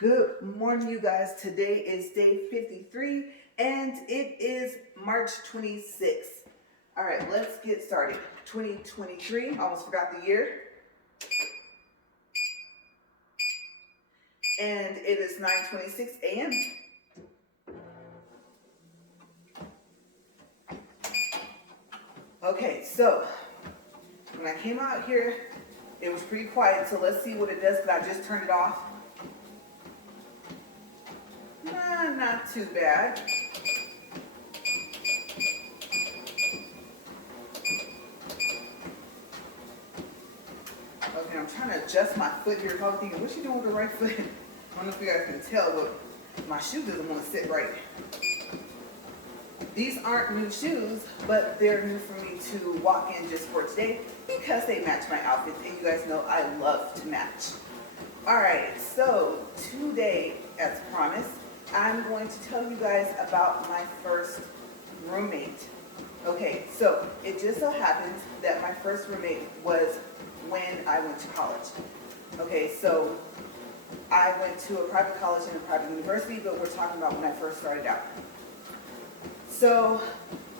Good morning, you guys. Today is day 53 and it is March 26th. All right, let's get started. 2023, almost forgot the year. And it is 9:26 a.m. Okay, so when I came out here, it was pretty quiet. So let's see what it does because I just turned it off. Not too bad. Okay, I'm trying to adjust my foot here. Probably thinking, what's she doing with the right foot? I don't know if you guys can tell, but my shoe doesn't want to sit right. These aren't new shoes, but they're new for me to walk in just for today because they match my outfits. And you guys know I love to match. All right, so today, as promised, I'm going to tell you guys about my first roommate. Okay, so it just so happens that my first roommate was when I went to college. Okay, so I went to a private college and a private university, but we're talking about when I first started out. So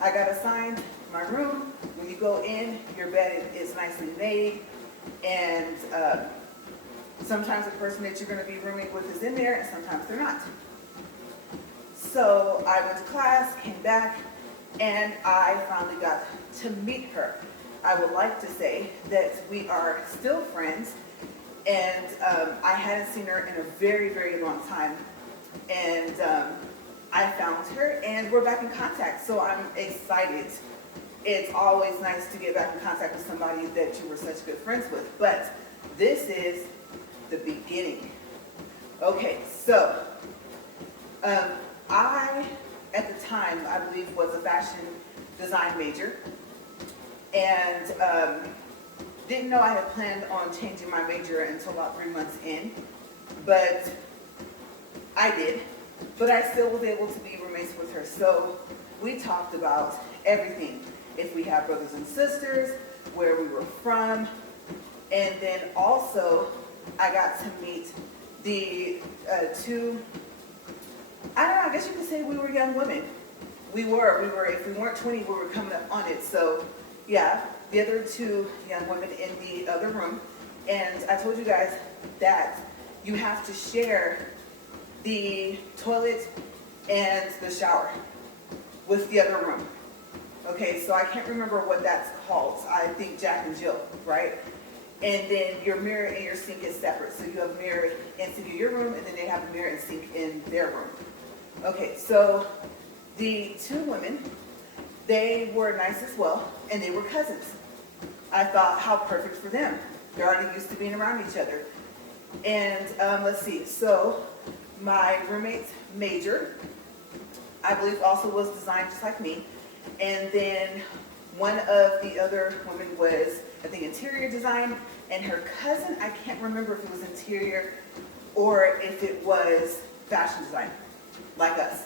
I got assigned my room. When you go in, your bed is nicely made, and sometimes the person that you're going to be rooming with is in there, and sometimes they're not. So I went to class, came back, and I finally got to meet her. I would like to say that we are still friends, and I hadn't seen her in a very, very long time. And I found her, and we're back in contact, so I'm excited. It's always nice to get back in contact with somebody that you were such good friends with, but this is the beginning. Okay, so I, at the time, I believe, was a fashion design major, and didn't know I had planned on changing my major until about 3 months in, but I did. But I still was able to be roommates with her. So we talked about everything. If we have brothers and sisters, where we were from, and then also I got to meet the two, I don't know, I guess you could say we were young women. We were, if we weren't 20, we were coming up on it. So yeah, the other two young women in the other room. And I told you guys that you have to share the toilet and the shower with the other room. Okay, so I can't remember what that's called. I think Jack and Jill, right? And then your mirror and your sink is separate. So you have a mirror and sink in your room, and then they have a mirror and sink in their room. Okay, so the two women, they were nice as well, and they were cousins. I thought, how perfect for them. They're already used to being around each other. And let's see, so my roommate's major, I believe, also was designed just like me. And then one of the other women was, I think, interior design. And her cousin, I can't remember if it was interior or if it was fashion design, like us.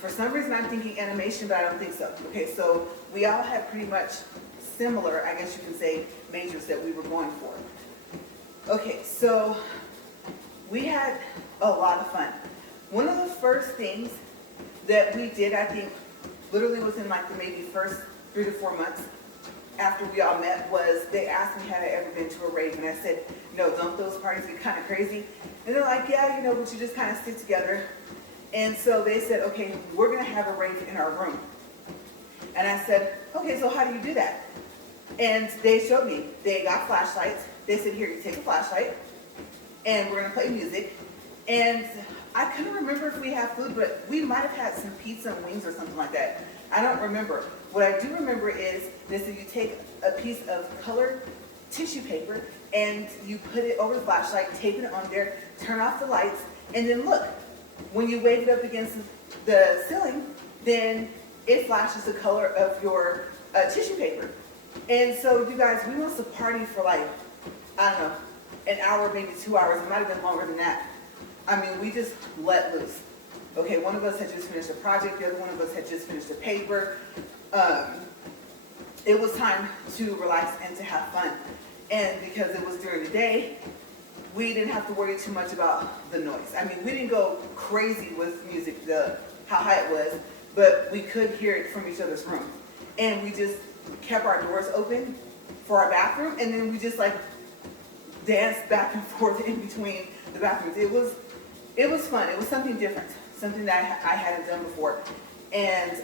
For some reason, I'm thinking animation, but I don't think so. Okay, so we all had pretty much similar, I guess you can say, majors that we were going for. Okay, so we had a lot of fun. One of the first things that we did, I think, literally within like the maybe first 3 to 4 months after we all met, was they asked me had I ever been to a rave, and I said, no, don't those parties get kind of crazy? And they're like, yeah, you know, but you just kind of stick together. And so they said, okay, we're gonna have a rave in our room. And I said, okay, so how do you do that? And they showed me. They got flashlights. They said, here, you take a flashlight, and we're gonna play music. And I couldn't remember if we had food, but we might have had some pizza and wings or something like that. I don't remember. What I do remember is this: you take a piece of colored tissue paper and you put it over the flashlight, tape it on there, turn off the lights, and then look. When you wave it up against the ceiling, then it flashes the color of your tissue paper. And so, you guys, we must have partied for like, I don't know, an hour, maybe 2 hours. It might have been longer than that. I mean, we just let loose. Okay, one of us had just finished a project, the other one of us had just finished a paper. It was time to relax and to have fun. And because it was during the day, we didn't have to worry too much about the noise. I mean, we didn't go crazy with music, how high it was, but we could hear it from each other's room. And we just kept our doors open for our bathroom, and then we just like danced back and forth in between the bathrooms. It was fun. It was something different, something that I hadn't done before. And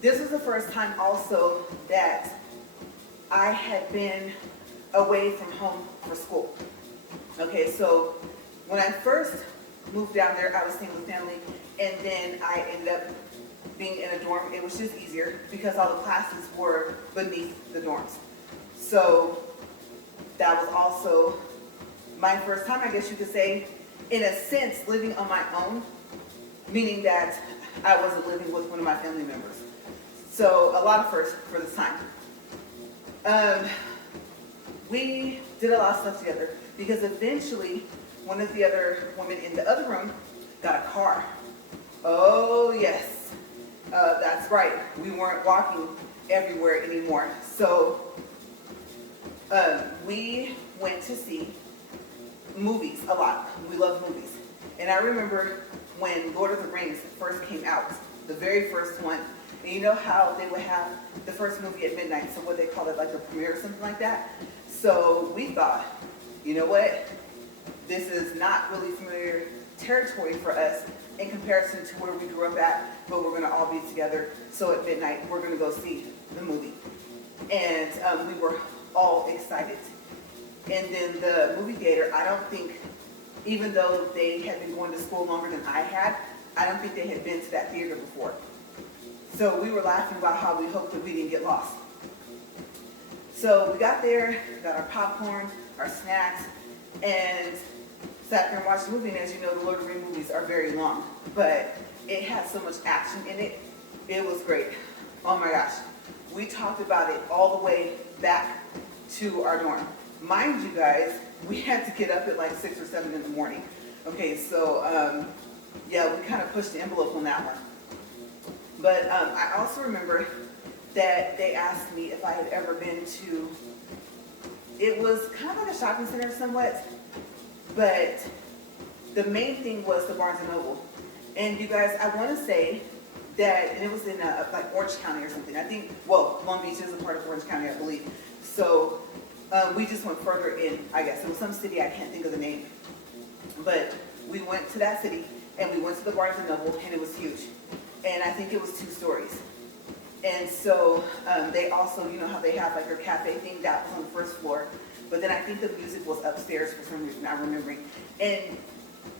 this was the first time also that I had been away from home for school. Okay, so when I first moved down there, I was staying with family, and then I ended up being in a dorm. It was just easier because all the classes were beneath the dorms. So that was also my first time, I guess you could say, in a sense, living on my own, meaning that I wasn't living with one of my family members. So a lot of firsts for this time. We did a lot of stuff together because eventually one of the other women in the other room got a car. Oh yes, that's right. We weren't walking everywhere anymore. So we went to see movies a lot. We love movies. And I remember when Lord of the Rings first came out, the very first one, and you know how they would have the first movie at midnight, so what they call it, like the premiere or something like that. So we thought, you know what, this is not really familiar territory for us in comparison to where we grew up at, but we're gonna all be together. So at midnight, we're gonna go see the movie. And we were all excited. And then the movie theater, I don't think, even though they had been going to school longer than I had, I don't think they had been to that theater before. So we were laughing about how we hoped that we didn't get lost. So we got there, got our popcorn, our snacks, and sat there and watched the movie. And as you know, the Lord of the Rings movies are very long, but it had so much action in it. It was great. Oh my gosh. We talked about it all the way back to our dorm. Mind you guys, we had to get up at like 6 or 7 in the morning. Okay, so yeah, we kind of pushed the envelope on that one. But I also remember that they asked me if I had ever been to, it was kind of like a shopping center somewhat, but the main thing was the Barnes & Noble. And you guys, I want to say that, and it was in like Orange County or something. I think, well, Long Beach is a part of Orange County, I believe. So we just went further in, I guess. It was some city, I can't think of the name. But we went to that city, and we went to the Barnes & Noble, and it was huge. And I think it was 2 stories. And so they also, you know how they have like their cafe thing, that was on the first floor. But then I think the music was upstairs for some reason, I'm remembering. And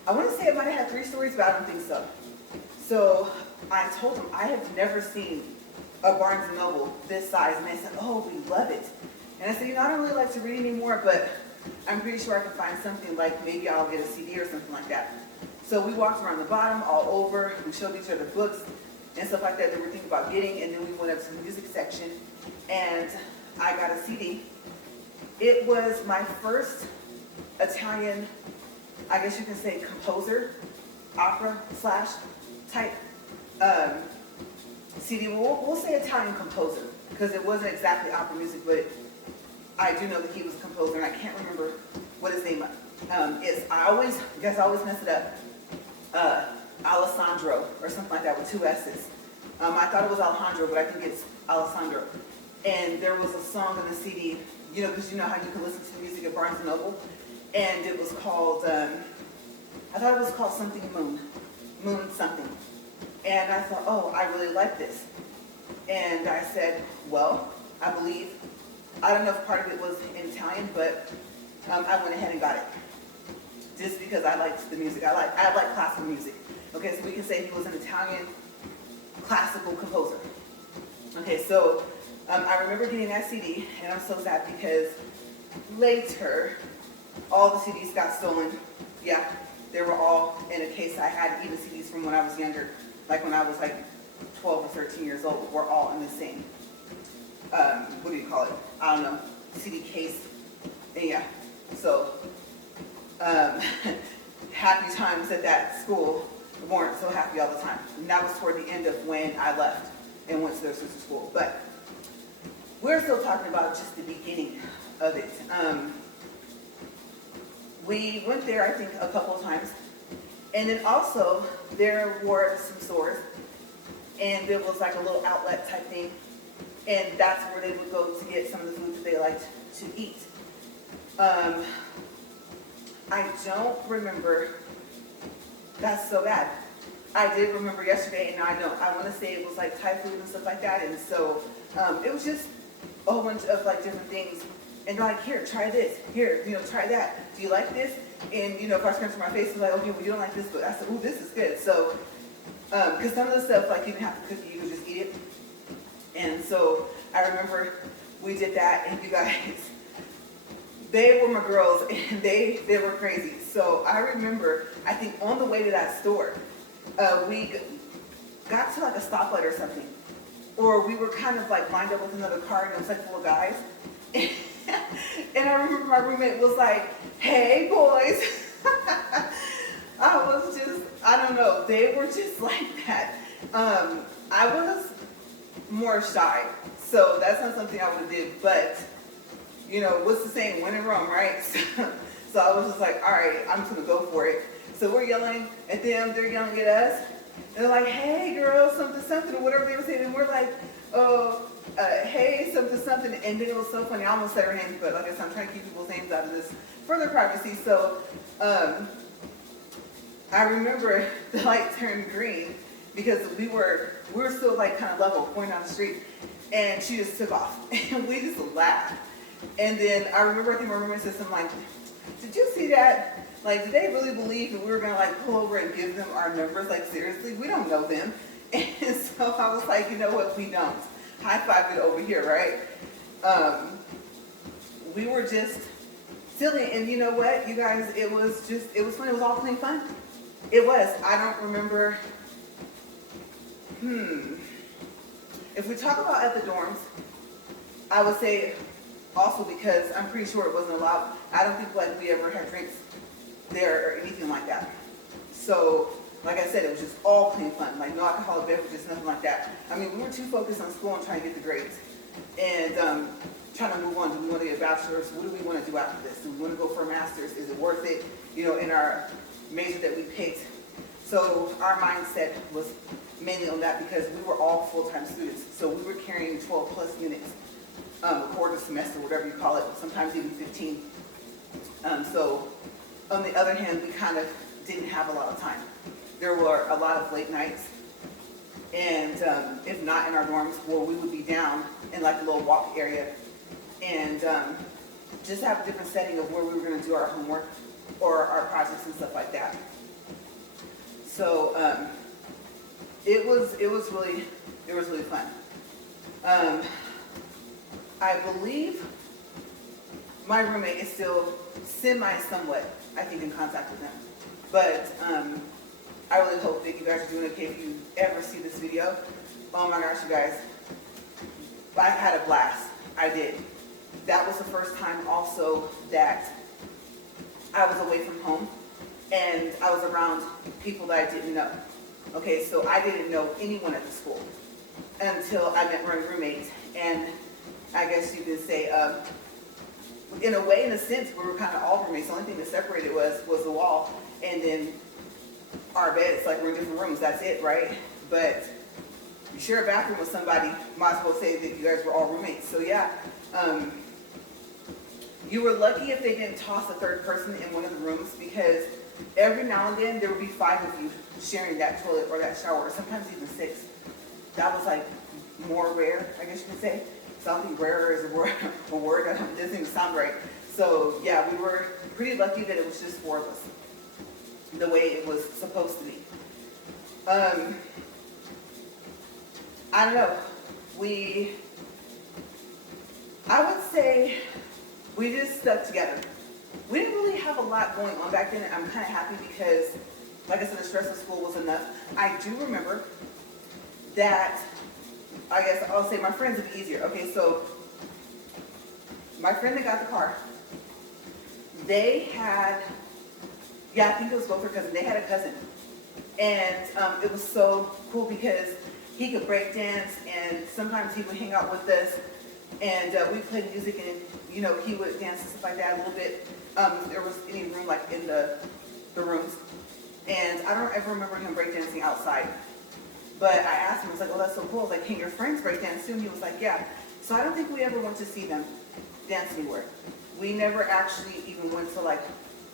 I want to say it might have had 3 stories, but I don't think so. So I told them I have never seen a Barnes & Noble this size. And they said, oh, we love it. And I said, you know, I don't really like to read anymore, but I'm pretty sure I can find something, like maybe I'll get a CD or something like that. So we walked around the bottom, all over. We showed each other books and stuff like that we were thinking about getting. And then we went up to the music section, and I got a CD. It was my first Italian, I guess you can say, composer, opera / type CD. We'll say Italian composer, because it wasn't exactly opera music, but I do know that he was a composer, and I can't remember what his name is. I always mess it up. Alessandro or something like that with 2 S's. I thought it was Alejandro, but I think it's Alessandro. And there was a song on the CD, you know, because you know how you can listen to the music at Barnes & Noble, and it was called, I thought it was called something Moon something. And I thought, oh, I really like this. And I said, well, I believe, I don't know if part of it was in Italian, but I went ahead and got it. Just because I liked the music. I like classical music. Okay, so we can say he was an Italian classical composer. Okay, so I remember getting that CD, and I'm so sad because later, all the CDs got stolen. Yeah, they were all in a case. I had even CDs from when I was younger, like when I was like 12 or 13 years old, were all in the same, what do you call it? I don't know, CD case. And yeah, so happy times at that school weren't so happy all the time. And that was toward the end of when I left and went to their sister school. But we're still talking about just the beginning of it. we went there, I think, a couple of times. And then also, there were some stores, and there was like a little outlet type thing, and that's where they would go to get some of the food that they liked to eat. I don't remember, that's so bad. I did remember yesterday, and now I don't. I want to say it was like Thai food and stuff like that, and so it was just a whole bunch of like different things. And they're like, here, try this. Here, try that. Do you like this? And if I scrunch my face, it's like, okay, well, you don't like this, but I said, ooh, this is good. So, because some of the stuff, like, you didn't have to cook it, you would just eat it. And so I remember we did that, and you guys, they were my girls, and they were crazy. So I remember, I think on the way to that store, we got to like a stoplight or something, or we were kind of like lined up with another car, and it was like full of guys. And I remember my roommate was like, hey boys. I don't know, they were just like that. I was more shy, so that's not something I would have did, but what's the saying, when in Rome, right? So I was just like, all right, I'm just gonna go for it. So we're yelling at them, they're yelling at us, and they're like, hey girl, something, something, or whatever they were saying, and we're like, oh, hey, something, something, and then it was so funny, I almost said her name, but like I said, I'm trying to keep people's names out of this for their privacy, so I remember the light turned green, because we were still like kind of level, going down the street, and she just took off, and we just laughed. And then I remember, I think my roommate said something like, did you see that? Like, did they really believe that we were gonna like pull over and give them our numbers? Like, seriously, we don't know them. And so I was like, you know what, we don't. High five it over here, right? We were just silly, and you know what, you guys, it was fun, it was all clean fun. It was, I don't remember, if we talk about at the dorms, I would say also because I'm pretty sure it wasn't allowed, I don't think like we ever had drinks there or anything like that. So, like I said, it was just all clean fun, like no alcoholic beverages, nothing like that. I mean, we were too focused on school and trying to get the grades and trying to move on. Do we want to get a bachelor's? What do we want to do after this? Do we want to go for a master's? Is it worth it? In our major that we picked. So our mindset was mainly on that because we were all full-time students. So we were carrying 12 plus units, a quarter semester, whatever you call it, sometimes even 15. So on the other hand, we kind of didn't have a lot of time. There were a lot of late nights, and if not in our dorms, where we would be down in like a little walk area and just have a different setting of where we were going to do our homework or our projects and stuff like that. So it was really fun. I believe my roommate is still somewhat, I think, in contact with them. But I really hope that you guys are doing okay if you ever see this video. Oh my gosh, you guys. I had a blast. I did. That was the first time also that I was away from home and I was around people that I didn't know. Okay, so I didn't know anyone at the school until I met my roommate. And I guess you could say, in a way, in a sense, we were kind of all roommates. The only thing that separated was the wall, and then our beds, like we're in different rooms, that's it, right? But you share a bathroom with somebody, might as well say that you guys were all roommates. So yeah, you were lucky if they didn't toss a third person in one of the rooms, because every now and then there would be 5 of you sharing that toilet or that shower, or sometimes even 6. That was like more rare, I guess you could say. Something rarer is a word that doesn't even sound right. So yeah, we were pretty lucky that it was just 4 of us, the way it was supposed to be. I don't know, I would say we just stuck together. We didn't really have a lot going on back then, and I'm kind of happy because, like I said, the stress of school was enough. I do remember that, I guess I'll say my friends would be easier. Okay, so my friend that got the car, they had, I think it was both her cousins, they had a cousin. And it was so cool because he could break dance, and sometimes he would hang out with us, and we played music, and you know, he would dance and stuff like that a little bit. There was any room like in the rooms. And I don't ever remember him breakdancing outside. But I asked him, I was like, oh, that's so cool. I was like, can your friends breakdance too? And he was like, yeah. So I don't think we ever went to see them dance anywhere. We never actually even went to like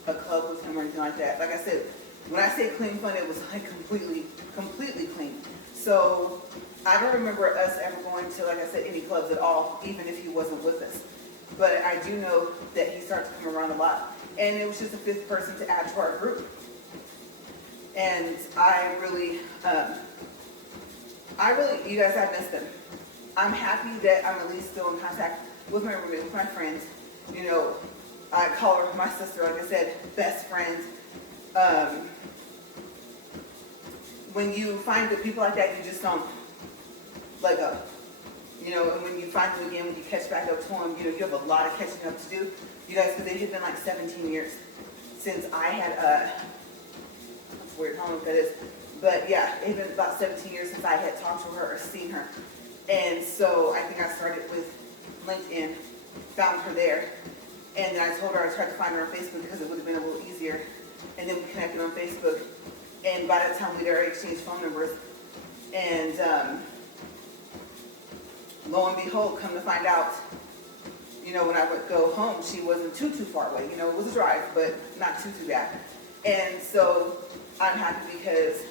a club with him or anything like that. Like I said, when I say clean fun, it was like completely clean. So I don't remember us ever going to, like I said, any clubs at all, even if he wasn't with us. But I do know that he started to come around a lot. And it was just a fifth person to add to our group. And I really, you guys, I missed them. I'm happy that I'm at least still in contact with my roommate, with my friends. You know, I call her my sister, like I said, best friends. When you find good people like that, you just don't let go. You know, and when you find them again, when you catch back up to them, you know, you have a lot of catching up to do. You guys, because it had been like 17 years since I had, that's weird, I don't know what that is. But yeah, it had been about 17 years since I had talked to her or seen her. And so I think I started with LinkedIn, found her there. And then I told her I tried to find her on Facebook because it would have been a little easier. And then we connected on Facebook. And by that time, we'd already exchanged phone numbers. And lo and behold, come to find out, you know, when I would go home, she wasn't too far away. You know, it was a drive, but not too bad. And so I'm happy because,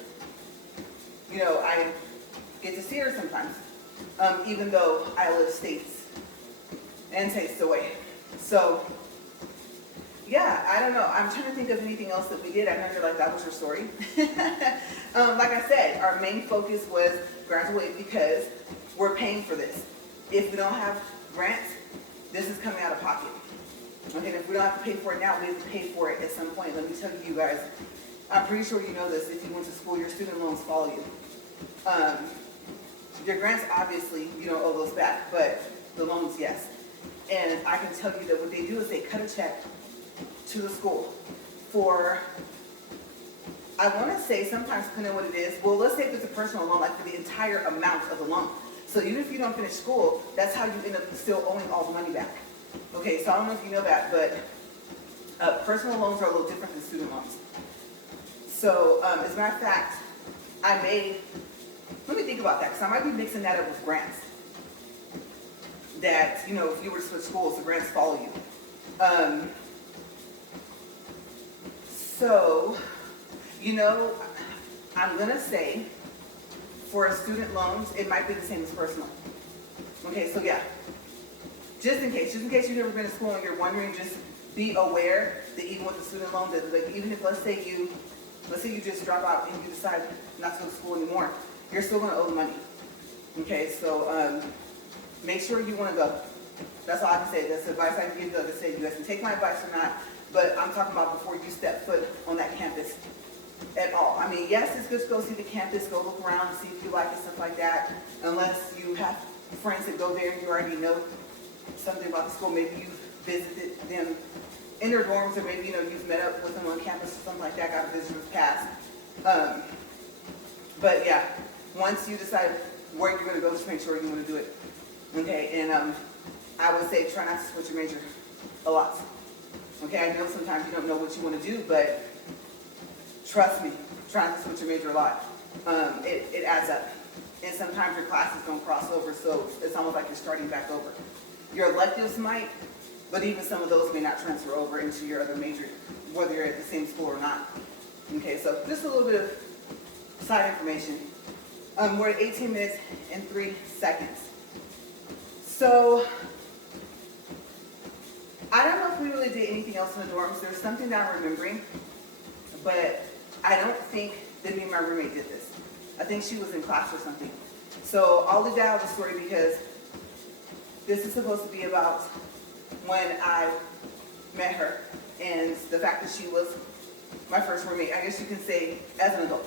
you know, I get to see her sometimes, even though I live states and states away. So, yeah, I don't know. I'm trying to think of anything else that we did. I know you're like, that was your story. Like I said, our main focus was graduate because we're paying for this. If we don't have grants, this is coming out of pocket. Okay, and if we don't have to pay for it now, we have to pay for it at some point. Let me tell you guys, I'm pretty sure you know this. If you went to school, your student loans follow you. Your grants, obviously, you don't owe those back, but the loans, yes. And I can tell you that what they do is they cut a check to the school for, I want to say sometimes depending on what it is, well, let's say if it's a personal loan, like for the entire amount of the loan. So even if you don't finish school, that's how you end up still owing all the money back. Okay, so I don't know if you know that, but personal loans are a little different than student loans. So as a matter of fact, let me think about that, because I might be mixing that up with grants. That, you know, if you were to switch schools, the grants follow you. So, you know, I'm going to say for student loans, it might be the same as personal. Okay, so yeah, just in case you've never been to school and you're wondering, just be aware that even with the student loan, that like, even if let's say you just drop out and you decide not to go to school anymore, you're still going to owe the money. Okay, so make sure you want to go. That's all I can say. That's the advice I can give you. Like I said, you guys can take my advice or not, but I'm talking about before you step foot on that campus at all. I mean, yes, it's good to go see the campus, go look around and see if you like it, stuff like that. Unless you have friends that go there and you already know something about the school. Maybe you've visited them in their dorms, or maybe, you know, you've met up with them on campus or something like that, got a visitor's pass. But yeah, once you decide where you're going to go, just make sure you want to do it. Okay, and I would say try not to switch your major a lot. Okay, I know sometimes you don't know what you want to do, but trust me, try not to switch your major a lot. It adds up. And sometimes your classes don't cross over, so it's almost like you're starting back over. Your electives might, but even some of those may not transfer over into your other major, whether you're at the same school or not. Okay, so just a little bit of side information. We're at 18 minutes and 3 seconds. So, I don't know if we really did anything else in the dorms. There's something that I'm remembering, but I don't think that me and my roommate did this. I think she was in class or something. So I'll leave that out of the story because this is supposed to be about when I met her and the fact that she was my first roommate, I guess you can say, as an adult.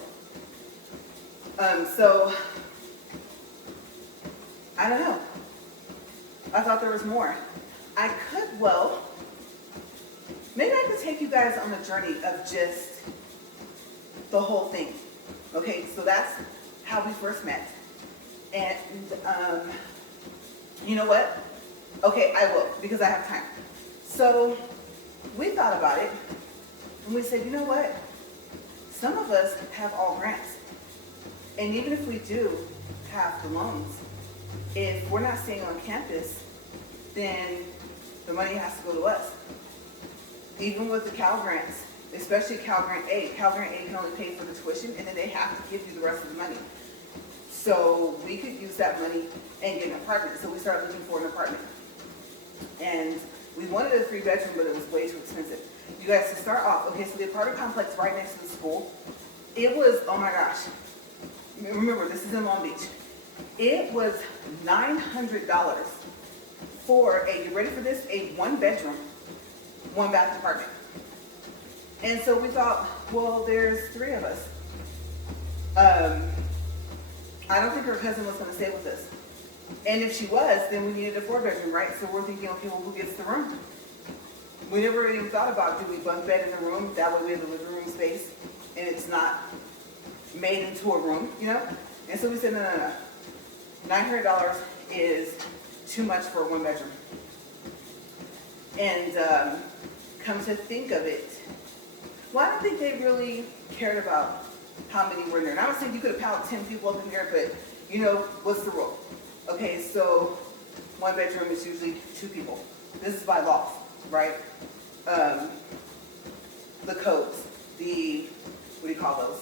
So, I don't know. I thought there was more. I could, well, maybe I could take you guys on a journey of just the whole thing. Okay, so that's how we first met. And you know what? Okay, I will, because I have time. So we thought about it, and we said, you know what? Some of us have all grants. And even if we do have the loans, if we're not staying on campus, then the money has to go to us. Even with the Cal grants, especially Cal Grant A can only pay for the tuition, and then they have to give you the rest of the money. So we could use that money and get an apartment. So we started looking for an apartment. And we wanted a 3-bedroom, but it was way too expensive. You guys, to start off, okay, so the apartment complex right next to the school, it was, oh my gosh, remember, this is in Long Beach. It was $900 for a, get ready for this, a 1-bedroom, 1-bath apartment. And so we thought, well, there's 3 of us. I don't think her cousin was going to stay with us. And if she was, then we needed a 4-bedroom, right? So we're thinking, okay, well, who gets the room? We never really even thought about, do we bunk bed in the room? That way we have the living room space, and it's not made into a room, you know? And so we said, no. $900 is too much for a 1-bedroom. And come to think of it, well, I don't think they really cared about how many were in there. And I was thinking you could have piled 10 people up in there, but you know, what's the rule? Okay, so 1 bedroom is usually 2 people. This is by law, right? The codes, the, what do you call those?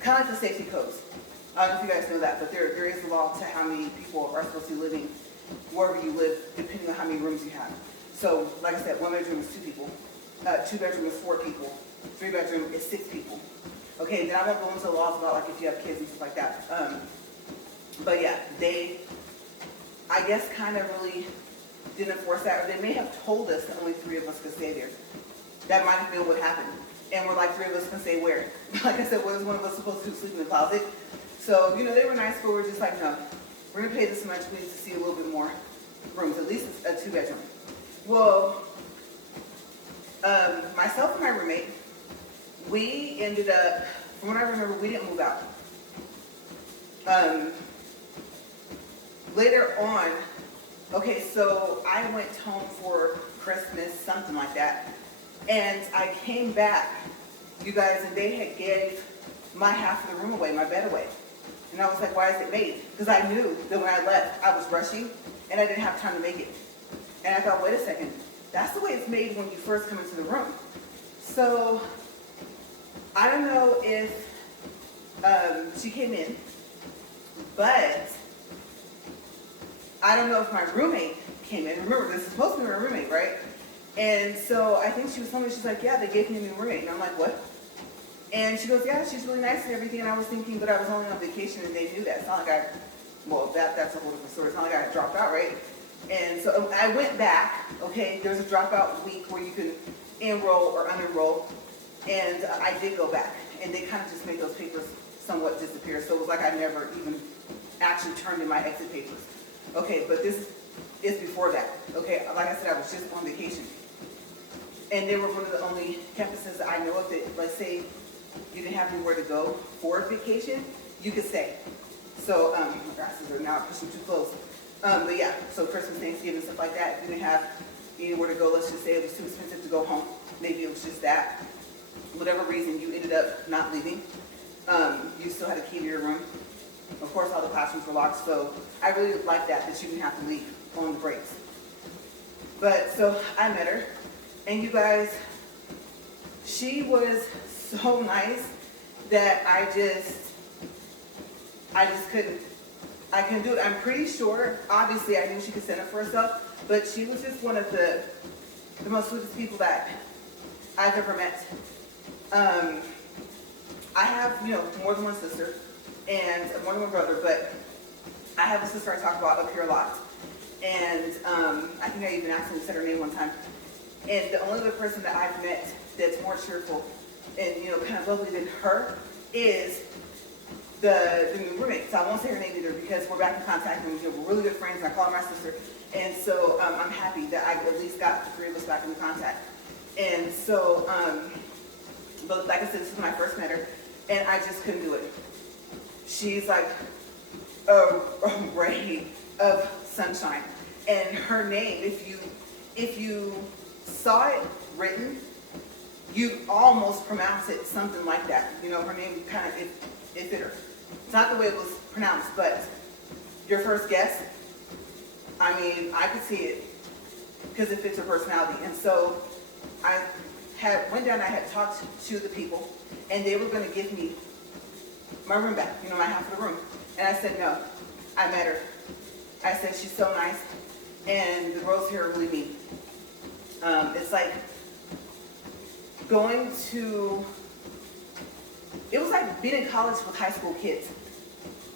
Kind of like the safety codes. I don't know if you guys know that, but there is a law to how many people are supposed to be living wherever you live, depending on how many rooms you have. So, like I said, 1 bedroom is 2 people. 2 bedroom is 4 people. 3 bedroom is 6 people. Okay, then I won't go into the laws about like if you have kids and stuff like that. But yeah, they, I guess, kind of really didn't enforce that, or they may have told us that only 3 of us could stay there. That might have been what happened. And we're like, 3 of us can stay where? Like I said, what is one of us supposed to do, sleep in the closet? So, you know, they were nice, but we're just like, no, we're gonna pay this much, we need to see a little bit more rooms, at least a 2 bedroom. Well, myself and my roommate, we ended up, from what I remember, we didn't move out. Later on, okay, so I went home for Christmas, something like that, and I came back, you guys, and they had gave my half of the room away, my bed away. And I was like, why is it made? Because I knew that when I left, I was rushing, and I didn't have time to make it. And I thought, wait a second, that's the way it's made when you first come into the room. So, I don't know if she came in, but I don't know if my roommate came in. Remember, this is supposed to be my roommate, right? And so I think she was telling me, she's like, yeah, they gave me a new roommate. And I'm like, what? And she goes, yeah, she's really nice and everything. And I was thinking, but I was only on vacation and they knew that. It's not like that's a whole different story. It's not like I dropped out, right? And so I went back, okay, there's a dropout week where you can enroll or unenroll. And I did go back. And they kind of just made those papers somewhat disappear. So it was like I never even actually turned in my exit papers. Okay, but this is before that. Okay, like I said, I was just on vacation. And they were one of the only campuses that I know of that, let's say, you didn't have anywhere to go for vacation, you could stay. So, my glasses are now pushing too close. But yeah, so Christmas, Thanksgiving, stuff like that, if you didn't have anywhere to go, let's just say it was too expensive to go home. Maybe it was just that. Whatever reason, you ended up not leaving. You still had a key to your room. Of course, all the classrooms were locked, so I really liked that you didn't have to leave on the breaks. But, so I met her, and you guys, she was so nice that I couldn't do it. I'm pretty sure, obviously I knew she could stand up for herself, but she was just one of the most sweetest people that I've ever met. I have, more than one sister and more than one brother, but I have a sister I talk about up here a lot. And I think I even asked her to say her name one time. And the only other person that I've met that's more cheerful and, kind of lovely than her is the new roommate. So I won't say her name either because we're back in contact and we're really good friends and I call her my sister. And so I'm happy that I at least got the 3 of us back in contact. And so, but like I said, this is when I first met her and I just couldn't do it. She's like, oh, Ray, of sunshine. And her name, if you saw it written, you almost pronounce it something like that. You know, her name kind of, it fit her. It's not the way it was pronounced, but your first guess, I mean, I could see it because it fits her personality. And so I went down, I had talked to the people, and they were going to give me my room back, you know, my half of the room. And I said, no. I met her. I said, she's so nice, and the girls here are really mean. It's like going to, it was like being in college with high school kids,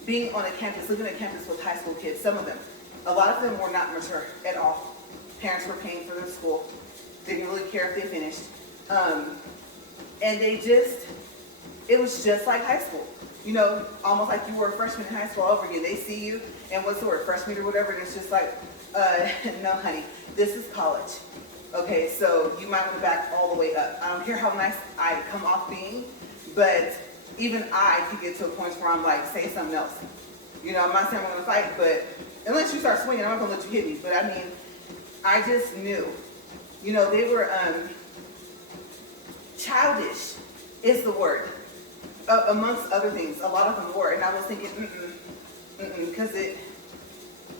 being on a campus, living on a campus with high school kids, some of them. A lot of them were not mature at all. Parents were paying for their school, didn't really care if they finished. And they just, it was just like high school. You know, almost like you were a freshman in high school all over again. They see you, and what's the word, freshman or whatever, and it's just like, no honey, this is college. Okay, so you might want to back all the way up. I don't care how nice I come off being, but even I can get to a point where I'm like, say something else. You know, I'm not saying I'm going to fight, but unless you start swinging, I'm not going to let you hit me. But I mean, I just knew. You know, they were childish is the word. Amongst other things, a lot of them were. And I was thinking, because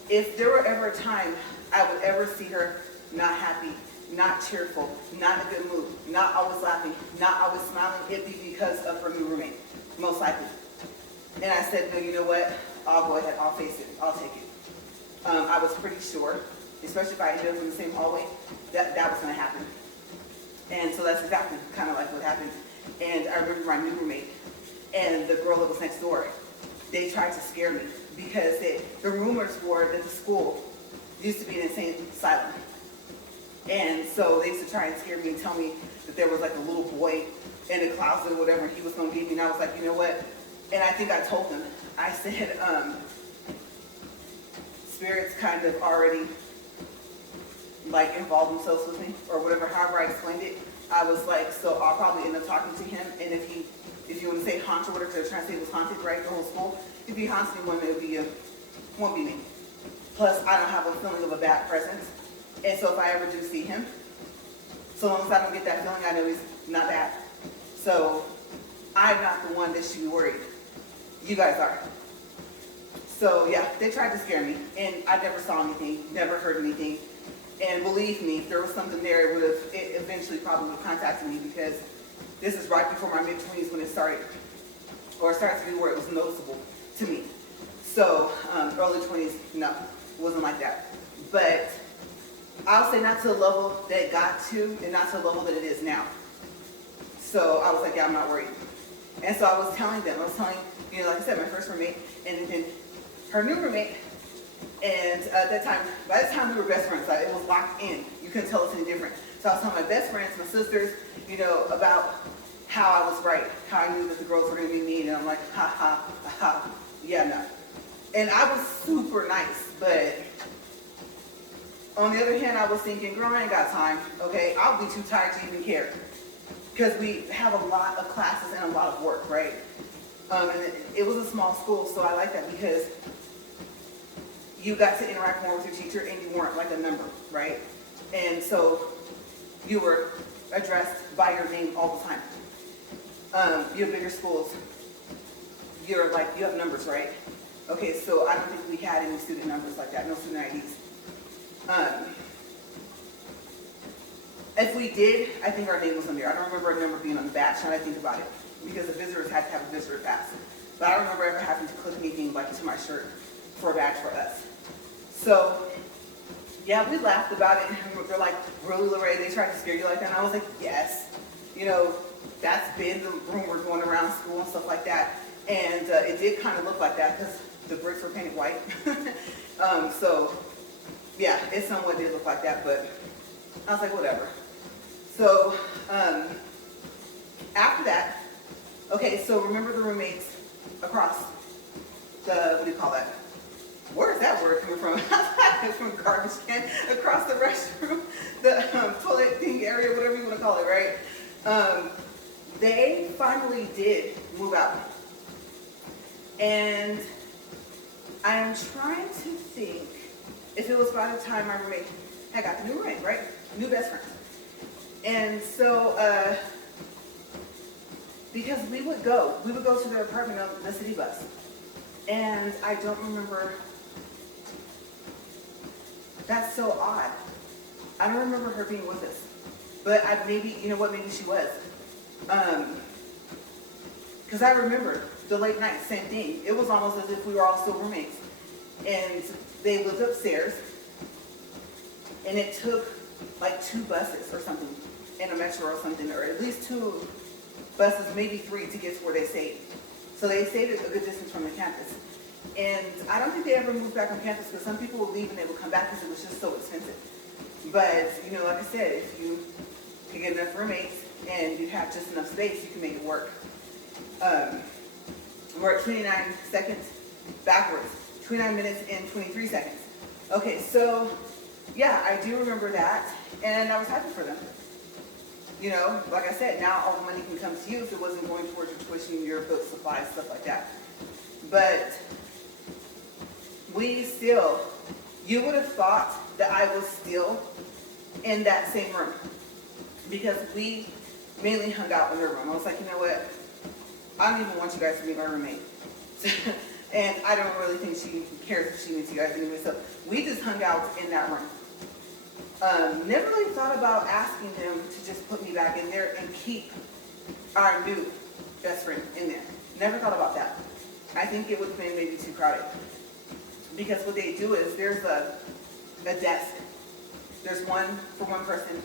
if there were ever a time I would ever see her not happy, not cheerful, not in a good mood, not always laughing, not always smiling, it'd be because of her new roommate, most likely. And I said, no, you know what? I'll go ahead, I'll face it, I'll take it. I was pretty sure, especially if I ended up in the same hallway, that was going to happen. And so that's exactly kind of like what happened. And I remember my new roommate and the girl that was next door, they tried to scare me because the rumors were that the school used to be an insane asylum. And so they used to try and scare me and tell me that there was like a little boy in a closet or whatever, and he was going to get me. And I was like, you know what? And I think I told them, I said, spirits kind of already like involved themselves with me or whatever, however I explained it. I was like, so I'll probably end up talking to him, and if you want to say haunt or whatever, they're trying to say it was haunted, right, the whole school, if he haunts anyone, it won't be me. Plus, I don't have a feeling of a bad presence, and so if I ever do see him, so long as I don't get that feeling, I know he's not bad. So I'm not the one that should be worried. You guys are. So yeah, they tried to scare me, and I never saw anything, never heard anything. And believe me, if there was something there, it eventually probably would have contacted me, because this is right before my mid-20s when it started, or it started to be where it was noticeable to me. So early 20s, no, it wasn't like that. But I'll say not to the level that it got to, and not to the level that it is now. So I was like, yeah, I'm not worried. And so I was telling them, you know, like I said, my first roommate, and then her new roommate. And at that time, by the time we were best friends, it was locked in. You couldn't tell us any different. So I was telling my best friends, my sisters, you know, about how I was right, how I knew that the girls were going to be mean. And I'm like, ha, ha, ha, yeah, no. And I was super nice, but on the other hand, I was thinking, girl, I ain't got time, okay? I'll be too tired to even care. Because we have a lot of classes and a lot of work, right? And it was a small school, so I like that because you got to interact more with your teacher, and you weren't like a number, right? And so you were addressed by your name all the time. You have bigger schools, you have numbers, right? Okay, so I don't think we had any student numbers like that, no student IDs. If we did, I think our name was on there. I don't remember a number being on the badge, now that I think about it, because the visitors had to have a visitor pass. But I don't remember ever having to click anything like to my shirt for a badge for us. So, yeah, we laughed about it, and they're like, really, LaRae, they tried to scare you like that? And I was like, yes. You know, that's been the rumor going around school and stuff like that. And it did kind of look like that because the bricks were painted white. So, yeah, it somewhat did look like that, but I was like, whatever. So, after that, okay, so remember the roommates across the, what do you call that? Where is that word coming from? From garbage can across the restroom, the toilet thing area, whatever you want to call it, right? They finally did move out. And I am trying to think if it was by the time my roommate had got the new roommate, right? New best friend. And so, because we would go to their apartment on the city bus. And I don't remember, that's so odd. I don't remember her being with us. But maybe, you know what, maybe she was. Because I remember the late night, same thing. It was almost as if we were all still roommates. And they lived upstairs. And it took like 2 buses or something in a metro or something, or at least 2 buses, maybe 3 to get to where they stayed. So they stayed a good distance from the campus. And I don't think they ever moved back on campus because some people would leave and they would come back because it was just so expensive. But, you know, like I said, if you can get enough roommates and you have just enough space, you can make it work. We're at 29 seconds backwards, 29 minutes and 23 seconds. Okay, so yeah, I do remember that, and I was happy for them. You know, like I said, now all the money can come to you if it wasn't going towards your tuition, your book supplies, stuff like that. But you would have thought that I was still in that same room because we mainly hung out in her room. I was like, you know what? I don't even want you guys to meet my roommate. And I don't really think she cares if she meets you guys anyway. So we just hung out in that room. Never really thought about asking them to just put me back in there and keep our new best friend in there. Never thought about that. I think it would have been maybe too crowded. Because what they do is there's a desk. There's one for one person,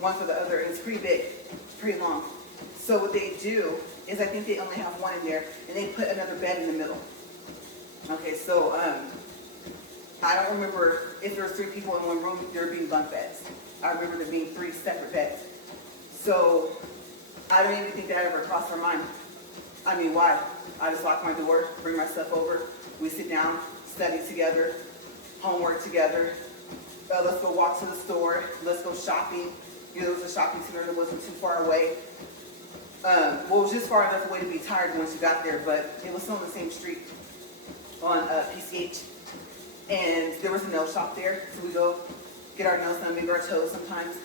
one for the other, and it's pretty big, pretty long. So what they do is I think they only have one in there, and they put another bed in the middle. Okay, so I don't remember if there was 3 people in one room, there being bunk beds. I remember there being 3 separate beds. So I don't even think that ever crossed our mind. I mean, why? I just lock my door, bring my stuff over, we sit down, study together, homework together. Let's go walk to the store. Let's go shopping. You know, there was a shopping center that wasn't too far away. Well, it was just far enough away to be tired once you got there, but it was still on the same street on PCH. And there was a nail shop there, so we go get our nails done, maybe our toes sometimes.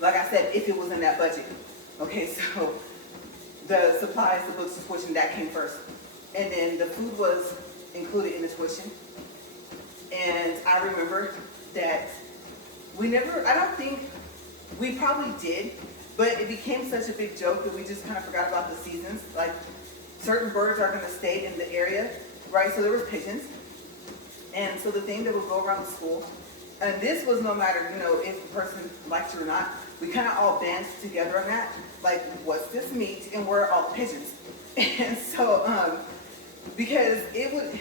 Like I said, if it was in that budget. Okay, so the supplies, the books, the tuition, that came first. And then the food was included in the tuition. And I remember that I don't think, we probably did, but it became such a big joke that we just kind of forgot about the seasons. Like, certain birds are going to stay in the area, right? So there was pigeons. And so the thing that would go around the school, and this was no matter, you know, if the person liked it or not, we kind of all danced together on that. Like, what's this meat? And where are all the pigeons? And so, because it would,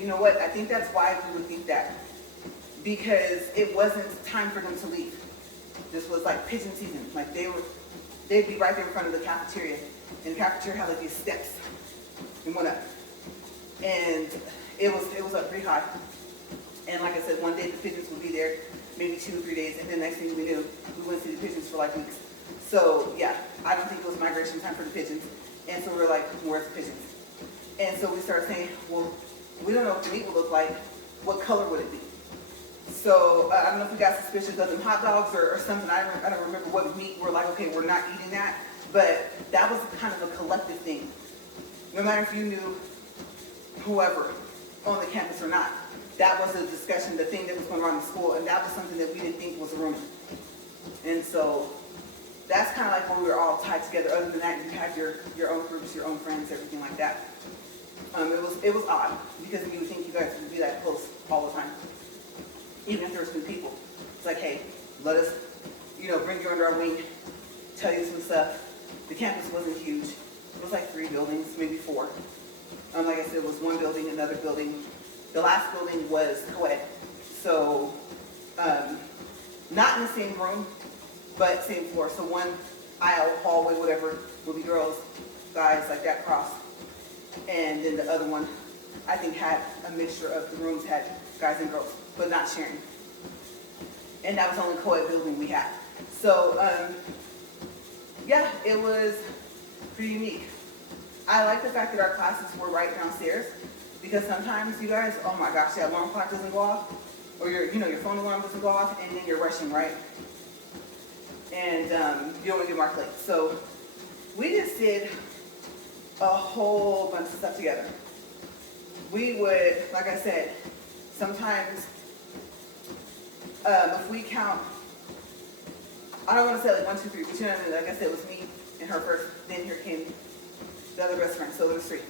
you know what, I think that's why we would think that. Because it wasn't time for them to leave. This was like pigeon season. Like they'd be right there in front of the cafeteria. And the cafeteria had like these steps and went up. And it was up pretty high. And like I said, one day the pigeons would be there, maybe 2 or 3 days, and then next thing we knew, we wouldn't see the pigeons for like weeks. So yeah, I don't think it was migration time for the pigeons. And so we were like, where's the pigeons? And so we started saying, well, we don't know what the meat would look like. What color would it be? So I don't know if we got suspicious of them hot dogs or something. I don't remember what meat. We're like, okay, we're not eating that. But that was kind of a collective thing. No matter if you knew whoever on the campus or not, that was a discussion, the thing that was going around the school, and that was something that we didn't think was a rumor. And so that's kind of like when we were all tied together. Other than that, you had your own groups, your own friends, everything like that. It was odd because you would think you guys would be that close all the time, even if there was new people. It's like, hey, let us, bring you under our wing, tell you some stuff. The campus wasn't huge. It was like 3 buildings, maybe 4. Like I said, it was 1 building, another building. The last building was co-ed. So, not in the same room, but same floor. So one aisle, hallway, whatever, would be girls, guys, like that cross. And then the other one, I think, had a mixture of the rooms had guys and girls, but not sharing. And that was the only co-ed building we had. So, yeah, it was pretty unique. I like the fact that our classes were right downstairs Because sometimes you guys, oh my gosh, that alarm clock doesn't go off, or your phone alarm doesn't go off, and then you're rushing, right? And you don't want to get marked late. So we just did a whole bunch of stuff together. We would, like I said, sometimes if we count, I don't want to say like 1, 2, 3, but you know what I mean? Like I said, it was me and her first, then here came the other best friend, so there was 3.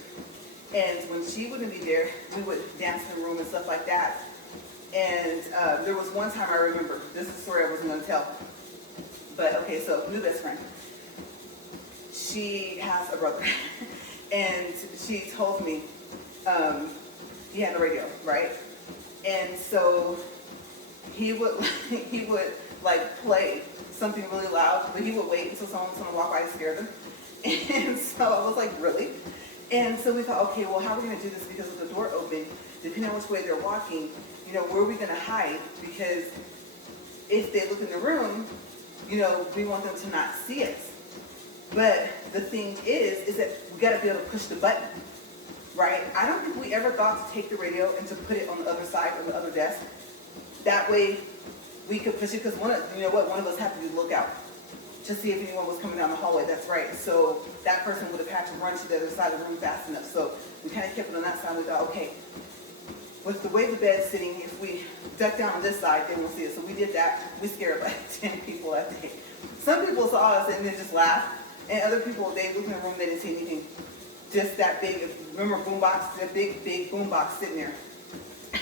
And when she wouldn't be there, we would dance in the room and stuff like that. And there was one time I remember, this is a story I wasn't going to tell, but okay, so new best friend. She has a brother, and she told me he had a radio, right? And so he would like play something really loud, but he would wait until someone was going to walk by to scare them. And so I was like, really? And so we thought, okay, well, how are we going to do this? Because with the door open, depending on which way they're walking, where are we going to hide? Because if they look in the room, we want them to not see us. But the thing is that we got to be able to push the button, right? I don't think we ever thought to take the radio and to put it on the other side of the other desk. That way we could push it, because one of us had to look out to see if anyone was coming down the hallway. That's right. So that person would have had to run to the other side of the room fast enough. So we kind of kept it on that side. We thought, okay, with the way the bed's sitting, if we duck down on this side, then we'll see it. So we did that. We scared like 10 people that day. Some people saw us and then just laughed. And other people, they looked in the room, they didn't see anything. Just that big, remember boombox, that big boombox sitting there.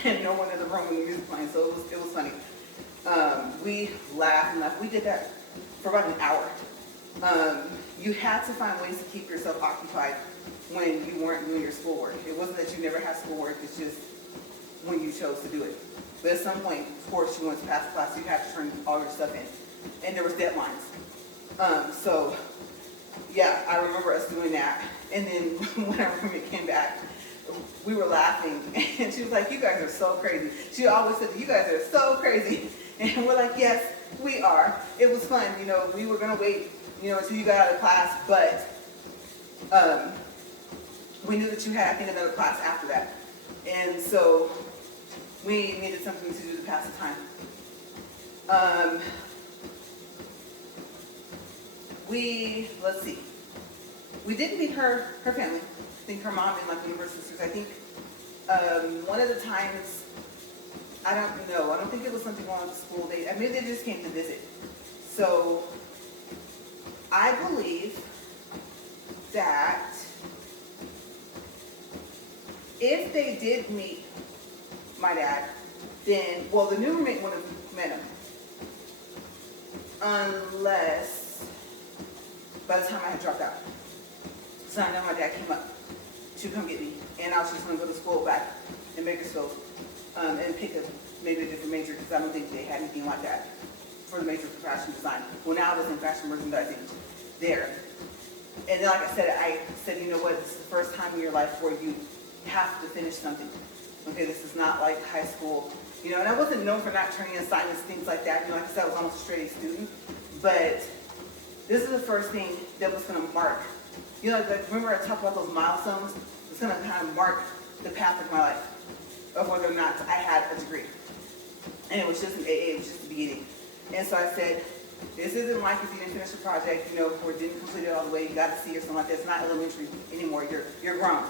And no one in the room when the music playing. So it was funny. We laughed and laughed. We did that for about an hour. You had to find ways to keep yourself occupied when you weren't doing your schoolwork. It wasn't that you never had schoolwork, it's just when you chose to do it. But at some point, of course, you went to pass the class, so you had to turn all your stuff in. And there was deadlines. So, yeah, I remember us doing that. And then when our roommate came back, we were laughing. And she was like, you guys are so crazy. She always said, you guys are so crazy. And we're like, yes, we are. It was fun. We were going to wait, until you got out of class. But we knew that you had, I think, another class after that. And so we needed something to do to pass the time. Let's see. We did meet her family. I think her mom and like one of her sisters. I think one of the times, I don't know. I don't think it was something on the school day. Maybe they just came to visit. So I believe that if they did meet my dad, then, well, the new roommate would have met him. Unless by the time I had dropped out. So I know my dad came up to come get me. And I was just going to go to school back in Bakersfield and pick maybe a different major, because I don't think they had anything like that for the major for fashion design. Well, now it was in fashion merchandising there. And then, like I said, you know what, this is the first time in your life where you have to finish something. Okay, this is not like high school. And I wasn't known for not turning in assignments, things like that. Like I said, I was almost a straight A student. But this is the first thing that was going to mark. Remember I talked about those milestones? It's going to kind of mark the path of my life, of whether or not I had a degree. And it was just an AA, it was just the beginning. And so I said, this isn't like if you didn't finish a project, or didn't complete it all the way, you got to see or something like that. It's not elementary anymore, you're grown.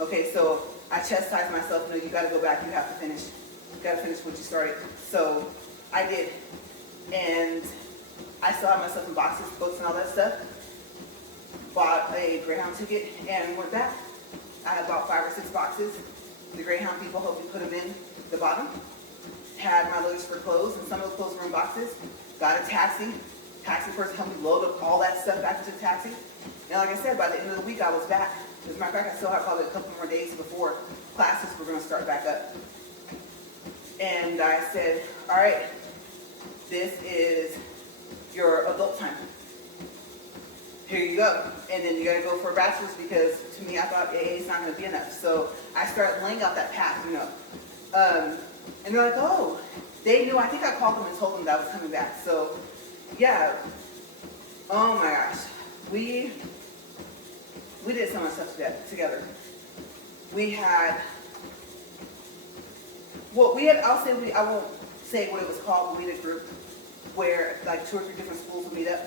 Okay, so I chastised myself, you got to go back, you have to finish. You got to finish what you started. So I did. And I still had myself in boxes, books and all that stuff. Bought a Greyhound ticket and went back. I had about 5 or 6 boxes. The Greyhound people helped me put them in the bottom. Had my luggage for clothes, and some of the clothes were in boxes. Got a taxi. Taxi person helped me load up all that stuff back into the taxi. And like I said, by the end of the week, I was back. As a matter of fact, I still had probably a couple more days before classes were going to start back up. And I said, all right, this is your adult time. Here you go. And then you got to go for a bachelor's, because to me, I thought AA is not going to be enough. So I started laying out that path, and they're like, oh, they knew. I think I called them and told them that I was coming back. So yeah, oh my gosh, we did so much stuff together. We had well, I won't say what it was called, we had a group where like 2 or 3 different schools would meet up.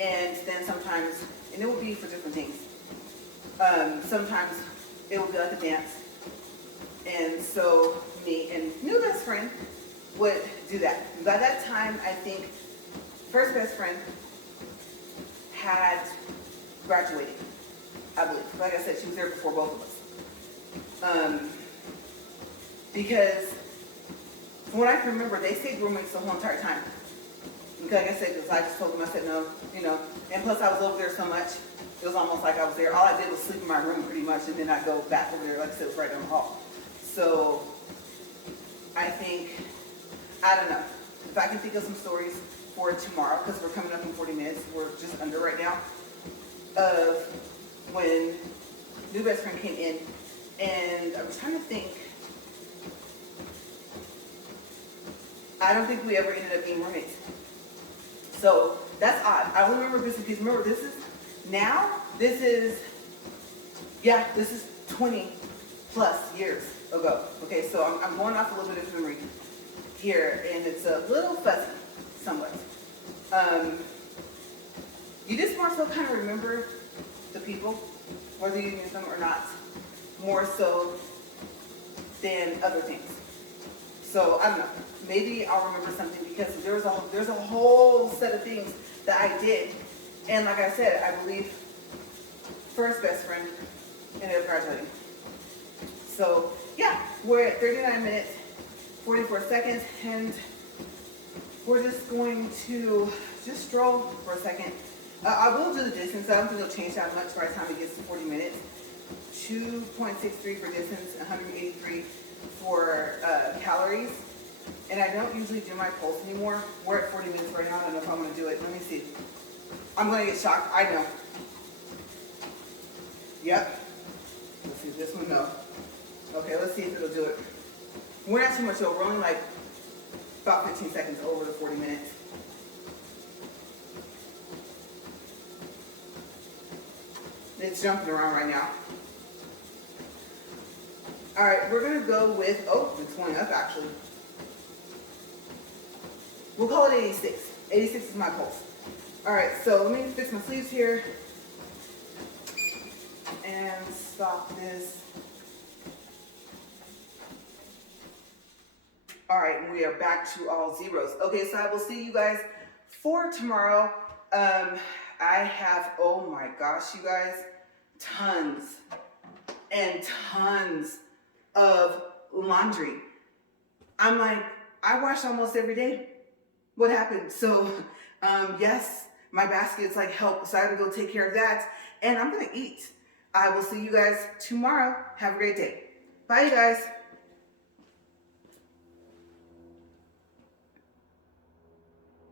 And then sometimes, and it would be for different things. Sometimes it would be like a dance. And so me and new best friend would do that. By that time, I think first best friend had graduated, I believe. Like I said, she was there before both of us. Because from what I can remember, they stayed roommates the whole entire time. Like I said, because I just told them, I said no, and plus I was over there so much, it was almost like I was there. All I did was sleep in my room pretty much, and then I'd go back over there, like I said, it was right down the hall. So I think, I don't know, if I can think of some stories for tomorrow, because we're coming up in 40 minutes, we're just under right now, of when new best friend came in, and I was trying to think, I don't think we ever ended up being roommates. So that's odd. I only remember this because remember this is 20 plus years ago. Okay, so I'm going off a little bit of memory here, and it's a little fuzzy, somewhat. You just more so kind of remember the people, whether you use them or not, more so than other things. So I don't know. Maybe I'll remember something because there's a whole set of things that I did, and like I said, I believe first best friend ended up graduating. So yeah, we're at 39 minutes, 44 seconds, and we're just going to just stroll for a second. I will do the distance. I don't think it'll change that much by the time it gets to 40 minutes. 2.63 for distance, 183 for calories. And I don't usually do my pulse anymore. We're at 40 minutes right now. I don't know if I'm going to do it. Let me see. I'm going to get shocked. I know. Yep. Let's see if this one, no. Okay, let's see if it'll do it. We're not too much over. We're only like about 15 seconds over the 40 minutes. It's jumping around right now. All right, we're going to go with, it's going up actually. We'll call it 86. 86 is my pulse. All right, so let me fix my sleeves here and stop this. All right, and we are back to all zeros. Okay, so I will see you guys for tomorrow. I have, oh my gosh, you guys, tons and tons of laundry. I'm like, I wash almost every day. What happened? So, yes, my basket's like help, so I gotta go take care of that, and I'm gonna eat. I will see you guys tomorrow. Have a great day. Bye, you guys.